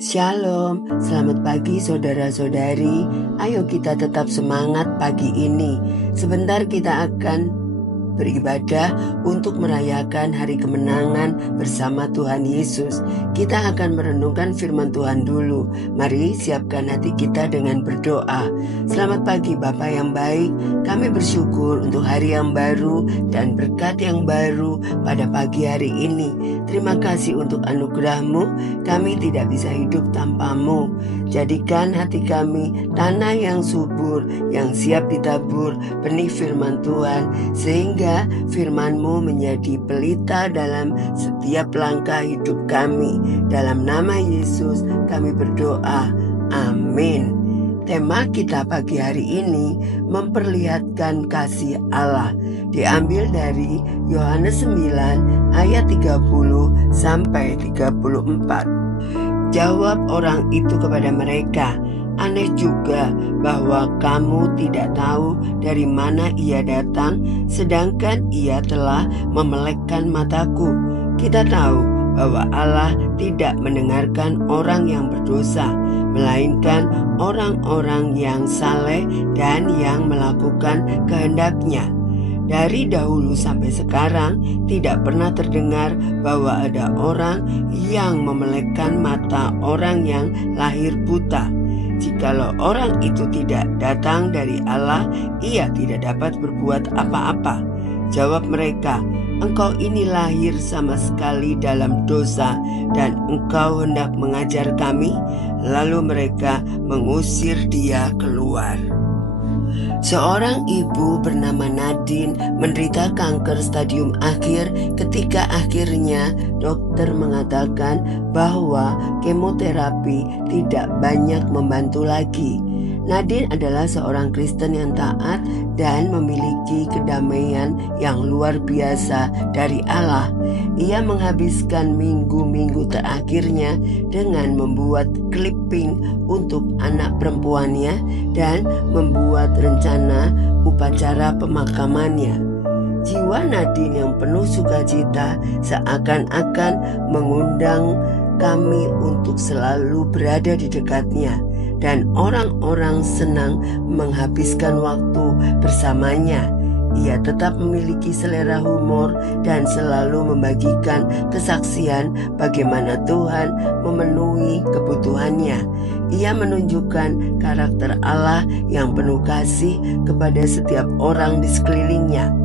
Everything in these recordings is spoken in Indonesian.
Shalom, selamat pagi saudara-saudari. Ayo kita tetap semangat pagi ini. Sebentar kita akan beribadah untuk merayakan hari kemenangan bersama Tuhan Yesus. Kita akan merenungkan firman Tuhan dulu. Mari siapkan hati kita dengan berdoa. Selamat pagi Bapa yang baik. Kami bersyukur untuk hari yang baru dan berkat yang baru pada pagi hari ini. Terima kasih untuk anugerah-Mu. Kami tidak bisa hidup tanpa-Mu. Jadikan hati kami tanah yang subur, yang siap ditabur benih firman Tuhan, sehingga firman-Mu menjadi pelita dalam setiap langkah hidup kami. Dalam nama Yesus kami berdoa. Amin. Tema kita pagi hari ini memperlihatkan kasih Allah. Diambil dari Yohanes 9 ayat 30 sampai 34. Jawab orang itu kepada mereka, "Aneh juga bahwa kamu tidak tahu dari mana ia datang, sedangkan ia telah memelekkan mataku. Kita tahu bahwa Allah tidak mendengarkan orang yang berdosa, melainkan orang-orang yang saleh dan yang melakukan kehendak-Nya. Dari dahulu sampai sekarang tidak pernah terdengar bahwa ada orang yang memelekkan mata orang yang lahir buta. Jikalau orang itu tidak datang dari Allah, ia tidak dapat berbuat apa-apa." Jawab mereka, "Engkau ini lahir sama sekali dalam dosa, dan engkau hendak mengajar kami?" Lalu mereka mengusir dia keluar. Seorang ibu bernama Nadine menderita kanker stadium akhir ketika akhirnya dokter mengatakan bahwa kemoterapi tidak banyak membantu lagi. Nadine adalah seorang Kristen yang taat dan memiliki kedamaian yang luar biasa dari Allah. Ia menghabiskan minggu-minggu terakhirnya dengan membuat clipping untuk anak perempuannya dan membuat rencana upacara pemakamannya. Jiwa Nadine yang penuh sukacita seakan-akan mengundang kami untuk selalu berada di dekatnya, dan orang-orang senang menghabiskan waktu bersamanya. Ia tetap memiliki selera humor dan selalu membagikan kesaksian bagaimana Tuhan memenuhi kebutuhannya. Ia menunjukkan karakter Allah yang penuh kasih kepada setiap orang di sekelilingnya.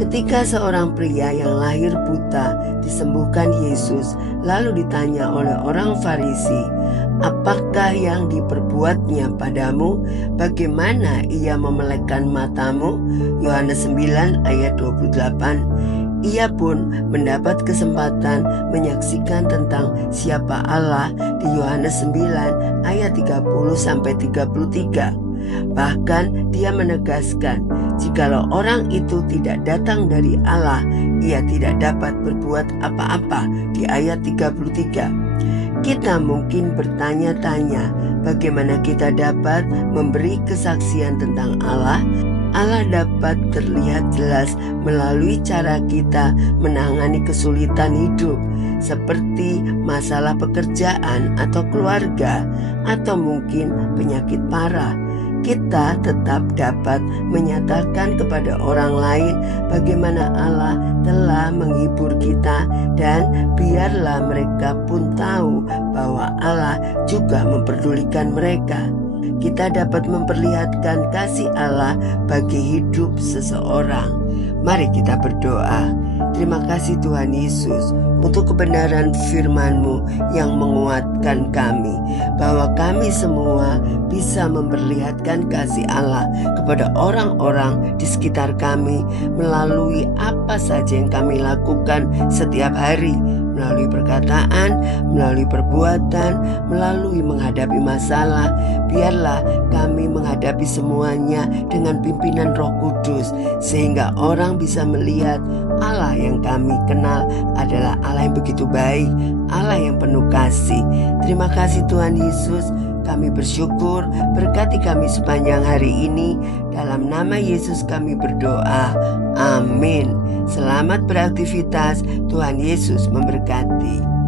Ketika seorang pria yang lahir buta disembuhkan Yesus, lalu ditanya oleh orang Farisi, "Apakah yang diperbuatnya padamu? Bagaimana ia memelekkan matamu?" Yohanes 9 ayat 28. Ia pun mendapat kesempatan menyaksikan tentang siapa Allah di Yohanes 9 ayat 30 sampai 33. Bahkan dia menegaskan, jikalau orang itu tidak datang dari Allah, ia tidak dapat berbuat apa-apa di ayat 33. Kita mungkin bertanya-tanya, bagaimana kita dapat memberi kesaksian tentang Allah? Allah dapat terlihat jelas melalui cara kita menangani kesulitan hidup, seperti masalah pekerjaan atau keluarga, atau mungkin penyakit parah. Kita tetap dapat menyatakan kepada orang lain bagaimana Allah telah menghibur kita, dan biarlah mereka pun tahu bahwa Allah juga memperdulikan mereka. Kita dapat memperlihatkan kasih Allah bagi hidup seseorang. Mari kita berdoa. Terima kasih Tuhan Yesus untuk kebenaran firman-Mu yang menguatkan kami, bahwa kami semua bisa memperlihatkan kasih Allah kepada orang-orang di sekitar kami melalui apa saja yang kami lakukan setiap hari, melalui perkataan, melalui perbuatan, melalui menghadapi masalah. Biarlah kami menghadapi semuanya dengan pimpinan Roh Kudus, sehingga orang bisa melihat Allah yang kami kenal adalah Allah yang begitu baik, Allah yang penuh kasih. Terima kasih Tuhan Yesus. Kami bersyukur, berkati kami sepanjang hari ini. Dalam nama Yesus kami berdoa. Amin. Selamat beraktivitas. Tuhan Yesus memberkati.